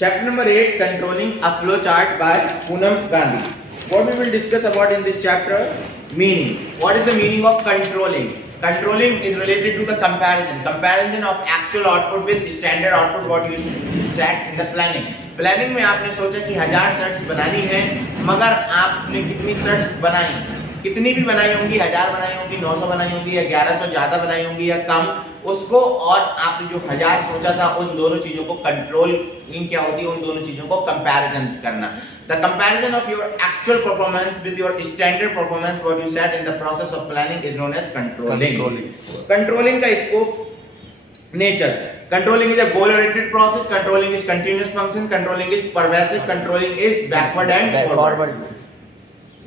Chapter number 8, Controlling a Flow Chart by Poonam Gandhi. What we will discuss about in this chapter? Meaning. What is the meaning of controlling? Controlling is related to the comparison of actual output with standard output what you set in the planning. Planning में आपने सोचा कि 1000 shirts बनानी है, मगर आपने कितनी shirts बनाई, कितनी भी बनाई होंगी, 1000 बनाई होंगी, 900 बनाई होंगी या 1100 ज्यादा बनाई होंगी या कम, उसको और आपने जो 1000 सोचा था उन दोनों चीजों को कंट्रोलिंग क्या होती है, उन दोनों चीजों को कंपैरिजन करना. The comparison of your actual performance with your standard performance what you set in the process of planning is known as controlling. Controlling का scope nature. Controlling is a goal oriented process, controlling is continuous function, controlling is pervasive, controlling is backward and forward.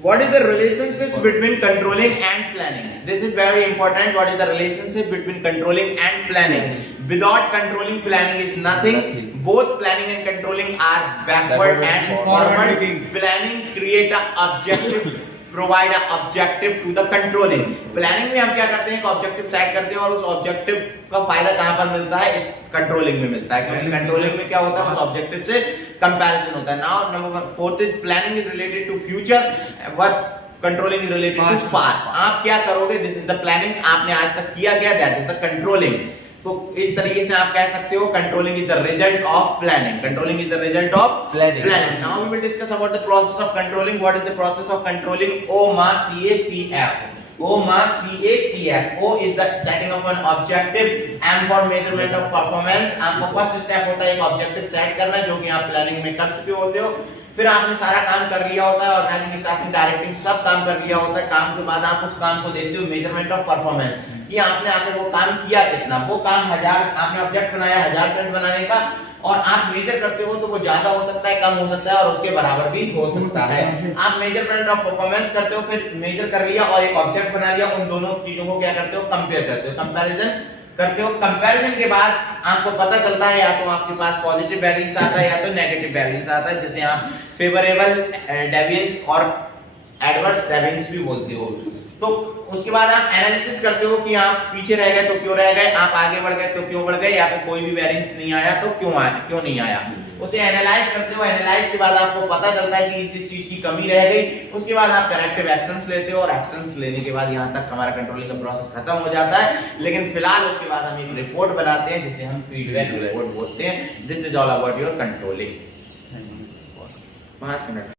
What is the relationship between controlling and planning? This is very important. What is the relationship between controlling and planning? Without controlling, planning is nothing. Both planning and controlling are backward and forward. Planning create a objective, provide a objective to the controlling. Planning में हम क्या करते हैं, एक objective set करते हैं और उस ऑब्जेक्टिव का फायदा कहाँ पर मिलता है, कंट्रोलिंग में मिलता है. क्योंकि कंट्रोलिंग में क्या होता है, उस ऑब्जेक्टिव से कंपैरिजन होता है. Now number 4 is planning is related to future, what controlling is related to past. आप क्या करोगे, दिस इज द प्लानिंग, आपने आज तक किया क्या, दैट इज द कंट्रोलिंग. तो इस तरीके से आप कह सकते हो controlling is the result of planning. Controlling is the result of planning. Now we will discuss about the process of controlling. What is the process of controlling? OMA-CACF. OMA-CACF. O is the setting of an objective, M for measurement of performance. आपको first step होता है एक objective set करना, जो कि आप planning में कर चुके होते हो. फिर आपने सारा काम कर लिया होता है, ऑर्गेनाइजिंग, स्टाफिंग, डायरेक्टिंग सब काम कर लिया होता है. काम के बाद आप उस काम को देखते हो मेजरमेंट ऑफ परफॉर्मेंस, कि आपने आगे वो काम किया कितना. वो काम 1000 आपने ऑब्जेक्ट बनाया 1000 सेट बनाने का, और आप मेजर करते हो तो वो ज्यादा हो सकता है, कम हो सकता है, और उसके बराबर भी हो सकता है. आप मेजरमेंट ऑफ परफॉर्मेंस करते हो, फिर मेजर कर लिया और एक ऑब्जेक्ट बना लिया, उन दोनों चीजों को क्या करते हो, कंपेयर करते हो, कंपैरिजन करते हो. कंपैरिजन के बाद आपको पता चलता है या तो आपके पास पॉजिटिव वेरिएंस आता है या तो नेगेटिव वेरिएंस आता है, जिसे आप फेवरेबल डेविएंस और एडवर्स डेविएंस भी बोलते हो. तो उसके बाद आप एनालिसिस करते हो कि आप पीछे रह गए तो क्यों रह गए, आप आगे बढ़ गए तो क्यों बढ़ गए, या फिर कोई भी वेरिएंस नहीं आया तो क्यों नहीं आया. उसे एनालाइज करते हो. एनालाइज के बाद आपको पता चलता है कि इस चीज की कमी रह गई. उसके बाद आप करेक्टिव एक्शंस लेते हो, और एक्शंस लेने के बाद यहां तक हमारा कंट्रोलिंग का प्रोसेस खत्म हो जाता है. लेकिन फिलहाल उसके बाद हम एक रिपोर्ट बनाते हैं जिसे हम फीडबैक रिपोर्ट बोलते हैं. This is all about your controlling. 5 minute